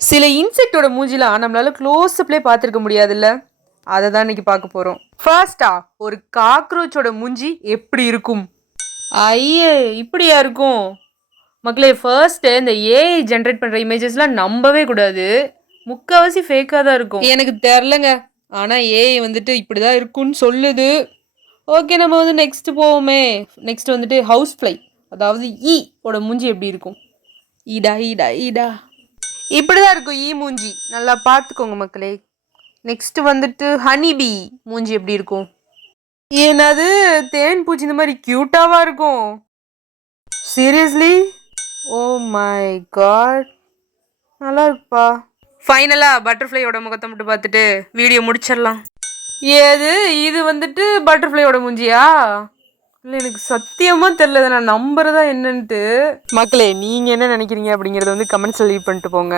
சில இன்செக்டோட மூஞ்சிலாம் நம்மளால க்ளோஸ் அப்லேயே பார்த்துருக்க முடியாதுல்ல, அதை தான் இன்னைக்கு பார்க்க போறோம். ஃபர்ஸ்டா ஒரு காக்ரோச்சோட மூஞ்சி எப்படி இருக்கும்? ஐயே, இப்படியா இருக்கும்? மக்களே, ஃபர்ஸ்ட் இந்த ஏஐ ஜென்ரேட் பண்ற இமேஜஸ்லாம் நம்பவே கூடாது. முக்காவாசி ஃபேக்காக தான் இருக்கும். எனக்கு தெரிலங்க, ஆனால் ஏஐ வந்துட்டு இப்படிதான் இருக்கும்னு சொல்லுது. ஓகே, நம்ம வந்து நெக்ஸ்ட் போவோமே. நெக்ஸ்ட் வந்துட்டு ஹவுஸ் ஃப்ளை, அதாவது ஈ ஓட மூஞ்சி எப்படி இருக்கும்? ஈடா ஈடா ஈடா இப்படிதான் இருக்கும் ஈ மூஞ்சி, நல்லா பார்த்துக்கோங்க மக்களே. நெக்ஸ்ட் வந்துட்டு ஹனிபி மூஞ்சி எப்படி இருக்கும்? என்னது, தேன் பூச்சி இந்த மாதிரி கியூட்டாவா இருக்கும்? சீரியஸ்லி? ஓ மை காட், நல்லா இருக்குப்பா. ஃபைனலா பட்டர்ஃப்ளையோட முகத்தை மட்டும் பார்த்துட்டு வீடியோ முடிச்சிடலாம். ஏது இது வந்துட்டு பட்டர்ஃப்ளையோட மூஞ்சியா? இல்லை, எனக்கு சத்தியமாக தெரியல, நான் நம்புறதா என்னன்ட்டு. மக்களே, நீங்கள் என்ன நினைக்கிறீங்க அப்படிங்கிறத வந்து கமெண்ட்ஸ் லீவ் பண்ணிட்டு போங்க.